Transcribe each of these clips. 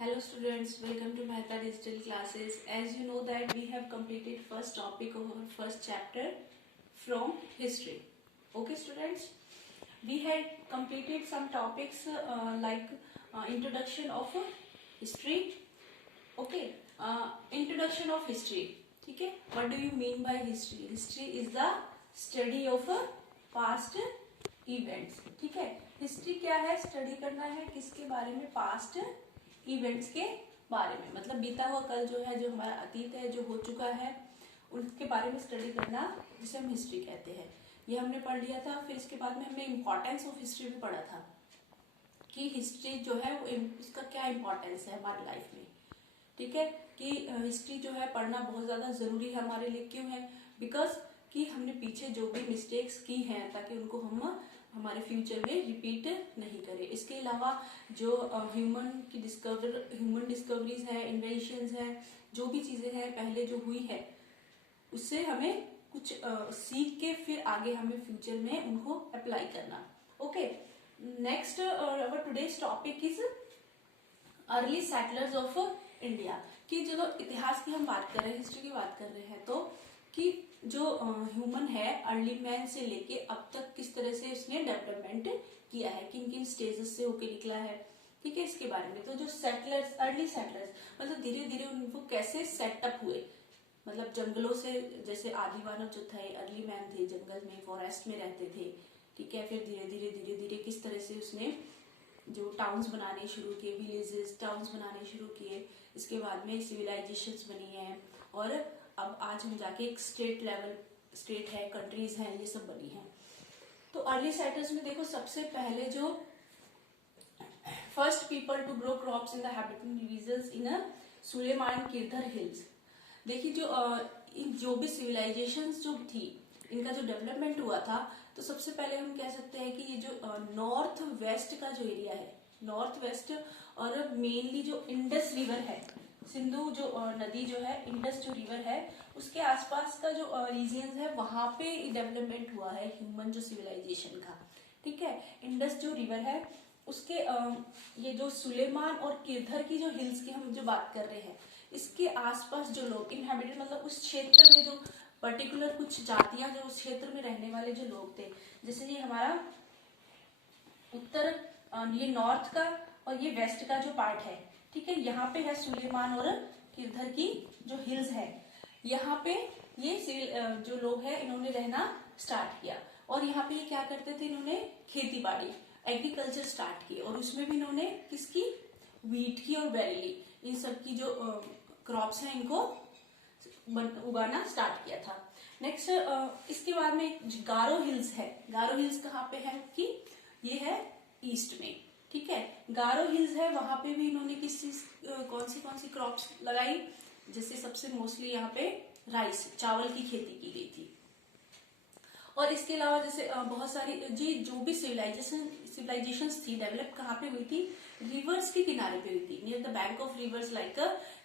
Hello students, welcome to Mehta Digital Classes. As you know that we have completed first topic of our first chapter from history. Okay students, we had completed some topics like introduction of history. Okay, introduction of history. ठीक है, what do you mean by history? History is the study of past events. ठीक है, history क्या है? Study करना है किसके बारे में? पास्ट इवेंट्स के बारे में, मतलब बीता हुआ कल जो है, जो हमारा अतीत है, जो हो चुका है, उनके बारे में स्टडी करना, जिसे हम हिस्ट्री कहते हैं। ये हमने पढ़ लिया था। फिर इसके बाद में हमने इम्पोर्टेंस ऑफ हिस्ट्री भी पढ़ा था कि हिस्ट्री जो है वो उसका क्या इम्पोर्टेंस है हमारी लाइफ में। ठीक है, कि हिस्ट्री जो है पढ़ना बहुत ज़्यादा ज़रूरी है हमारे लिए। क्यों है? बिकॉज कि हमने पीछे जो भी मिस्टेक्स की हैं, ताकि उनको हम हमारे फ्यूचर में रिपीट नहीं करें। इसके अलावा जो ह्यूमन डिस्कवरीज है, इन्वेंशंस है, जो भी चीज़ें हैं पहले जो हुई है, उससे हमें कुछ सीख के फिर आगे हमें फ्यूचर में उनको अप्लाई करना। Okay, next our today's topic is early settlers of India. कि चलो इतिहास की हम बात कर रहे हैं, हिस्ट्री की बात कर रहे हैं, तो कि जो ह्यूमन है अर्ली मैन से लेके अब तक किस तरह से उसने डेवलपमेंट किया है, किन किन स्टेजेस से होके निकला है। ठीक है, इसके बारे में। तो जो सेटलर्स, अर्ली सेटलर्स, मतलब धीरे धीरे उनको कैसे सेटअप हुए, मतलब जंगलों से, जैसे आदि मानव जो थे, अर्ली मैन थे, जंगल में, फॉरेस्ट में रहते थे। ठीक है, फिर धीरे धीरे किस तरह से उसने जो टाउन्स बनाने शुरू किए, विलेजेस, टाउन्स बनाने शुरू किए। इसके बाद में सिविलाइजेशंस बनी है, और अब आज हम जाके एक स्टेट है, कंट्रीज हैं, ये सब बनी है। तो अर्ली सेटलर्स में देखो, सबसे पहले जो first people to grow crops in the habited regions in Suleman Kirthar hills. देखिए, जो भी सिविलाइजेशंस जो थी, इनका जो डेवलपमेंट हुआ था, तो सबसे पहले हम कह सकते हैं कि ये जो नॉर्थ वेस्ट का जो एरिया है, नॉर्थ वेस्ट, और मेनली जो इंडस रिवर है, सिंधु जो नदी जो है, इंडस जो रिवर है, उसके आसपास का जो रीजन है, वहां पे डेवलपमेंट हुआ है ह्यूमन जो सिविलाइजेशन का। ठीक है, इंडस जो रिवर है उसके ये जो सुलेमान और किरधर की जो हिल्स की हम जो बात कर रहे हैं, इसके आसपास जो लोग इनहेबिटेड, मतलब उस क्षेत्र में जो पर्टिकुलर कुछ जातियां जो उस क्षेत्र में रहने वाले जो लोग थे, जैसे ये हमारा उत्तर, ये नॉर्थ का और ये वेस्ट का जो पार्ट है। ठीक है, यहाँ पे है सुलेमान और किरधर की जो हिल्स है, यहाँ पे ये जो लोग हैं इन्होंने रहना स्टार्ट किया। और यहाँ पे ये क्या करते थे, इन्होंने खेती बाड़ी, एग्रीकल्चर स्टार्ट किए, और उसमें भी इन्होंने किसकी, व्हीट की और बैरली, इन सब की जो क्रॉप्स हैं, इनको उगाना स्टार्ट किया था। नेक्स्ट, इसके बाद में गारो हिल्स है। गारो हिल्स कहाँ पे है? कि ये है ईस्ट में। ठीक है, गारो हिल्स है, वहां पे भी इन्होंने कौन सी क्रॉप्स लगाई, जैसे सबसे मोस्टली यहाँ पे राइस, चावल की खेती की गई थी। और इसके अलावा जैसे बहुत सारी जी जो भी सिविलाइजेशन थी, डेवलप कहाँ पे हुई थी? रिवर्स के किनारे पे हुई थी, near the bank of reverse, like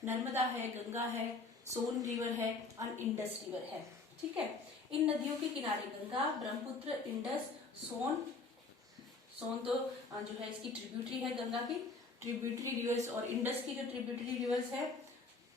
Narmada है, गंगा है, सोन रिवर है और इंडस रिवर है। ठीक है, इन नदियों के किनारे गंगा, ब्रह्मपुत्र, इंडस, सोन तो जो है इसकी ट्रिब्यूटरी है, गंगा की ट्रिब्यूटरी रिवर्स, और इंडस की जो ट्रिब्यूटरी रिवर्स है।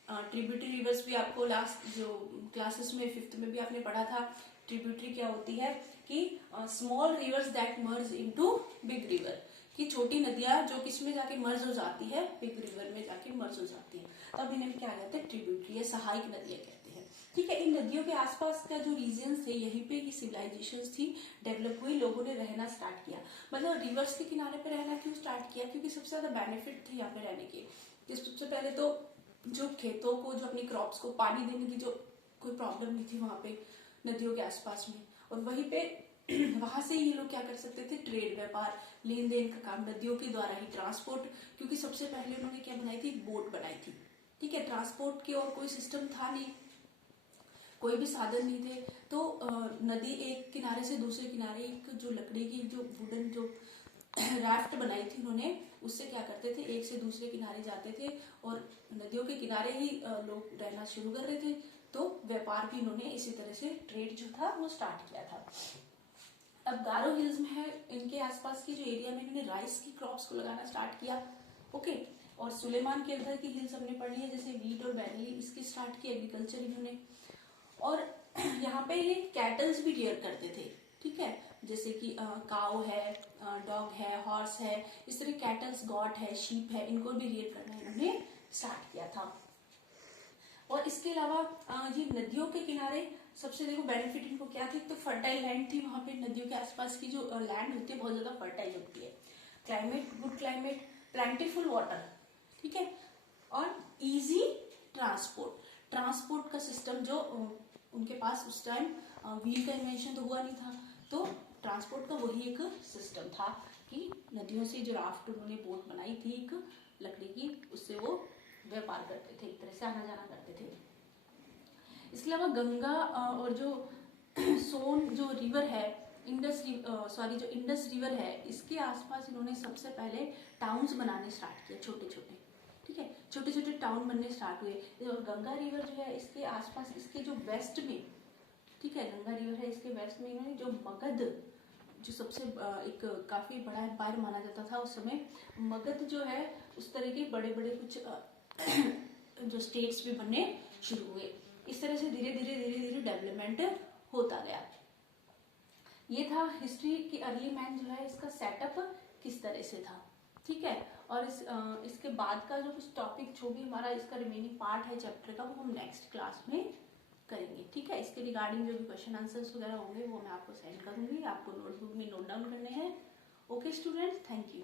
ट्रिब्यूटरी रिवर्स भी आपको लास्ट जो क्लासेस में 5th में भी आपने पढ़ा था। ट्रिब्यूटरी क्या होती है? कि small reverse that merge into big river, कि छोटी नदियां जो किसमें जाके मर्ज हो जाती है, बिग रिवर में जाके मर्ज हो जाती है, तब इन्हें क्या कहते हैं? ट्रिब्यूटरी या सहायक नदियां कहते हैं। ठीक है, इन नदियों के आसपास का जो रीजन थे, यहीं पे की सिविलाइजेशन थी, डेवलप हुई, लोगों ने रहना स्टार्ट किया। मतलब रिवर्स के किनारे पे रहना क्यों स्टार्ट किया? क्योंकि सबसे ज्यादा बेनिफिट थे यहाँ पे रहने के। सबसे पहले तो जो खेतों को, जो अपनी क्रॉप्स को पानी देने की जो कोई प्रॉब्लम नहीं थी वहां पे नदियों के आसपास में, और वहीं पे वहां से ये लोग क्या कर सकते थे? ट्रेड, व्यापार, लेन देन का काम नदियों के द्वारा ही, ट्रांसपोर्ट, क्योंकि सबसे पहले उन्होंने क्या बनाई थी? बोट बनाई थी। ठीक है, ट्रांसपोर्ट की और कोई सिस्टम था नहीं, कोई भी साधन नहीं थे, तो नदी एक किनारे से दूसरे किनारे एक जो लकड़ी की जो वुडन जो राफ्ट बनाई थी उन्होंने, उससे क्या करते थे? एक से दूसरे किनारे जाते थे, और नदियों के किनारे ही लोग रहना शुरू कर रहे थे, तो व्यापार भी इन्होंने इसी तरह से, ट्रेड जो था वो स्टार्ट किया था। अब गारो हिल्स में है, इनके आसपास की जो एरिया में इन्होंने राइस की क्रॉप्स को लगाना स्टार्ट किया। ओके, और सुलेमान केरधर की हिल्स हमने पढ़ ली है, जैसे वीट और बैरली, इसकी स्टार्ट की एग्रीकल्चर इन्होंने। और यहाँ पे ये कैटल्स भी रियर करते थे, ठीक है, जैसे कि काउ है, डॉग है, हॉर्स है, इस तरह कैटल्स, गॉट है, शीप है, इनको भी रियर करना इन्होंने स्टार्ट किया था। और इसके अलावा ये नदियों के किनारे सबसे देखो बेनिफिट इनको क्या थे, तो फर्टाइल लैंड थी, वहां पे नदियों के आसपास की जो लैंड होती है बहुत ज्यादा फर्टाइल होती है, climate, good climate, plentiful water, ठीक है, और इजी ट्रांसपोर्ट का सिस्टम जो उनके पास उस टाइम व्हील का इन्वेंशन तो हुआ नहीं था, तो ट्रांसपोर्ट का वही एक सिस्टम था कि नदियों से जो राफ्ट उन्होंने बोट बनाई थी एक लकड़ी की, उससे वो व्यापार करते थे, एक तरह से आना जाना करते थे। इसके अलावा गंगा और जो सोन जो रिवर है, जो इंडस रिवर है, इसके आसपास इन्होंने सबसे पहले टाउन्स बनाने स्टार्ट किए, छोटे छोटे, ठीक है, छोटे छोटे टाउन बनने स्टार्ट हुए। और गंगा रिवर जो है इसके आसपास, इसके जो वेस्ट में, ठीक है, गंगा रिवर है, इसके वेस्ट में इन्होंने जो मगध, जो सबसे एक काफी बड़ा एम्पायर माना जाता था उस समय, मगध जो है, उस तरह के बड़े बड़े कुछ जो स्टेट्स भी बनने शुरू हुए। इस तरह से धीरे धीरे डेवलपमेंट होता गया। ये था हिस्ट्री की अर्ली मैन जो है, इसका सेटअप किस तरह से था, ठीक है। और इसके बाद का जो कुछ टॉपिक, जो भी हमारा इसका रिमेनिंग पार्ट है चैप्टर का, वो हम नेक्स्ट क्लास में करेंगे, ठीक है। इसके रिगार्डिंग जो भी क्वेश्चन आंसर्स वगैरह होंगे वो मैं आपको सेंड करूंगी, आपको नोटबुक में नोट डाउन करने हैं। Okay students, thank you.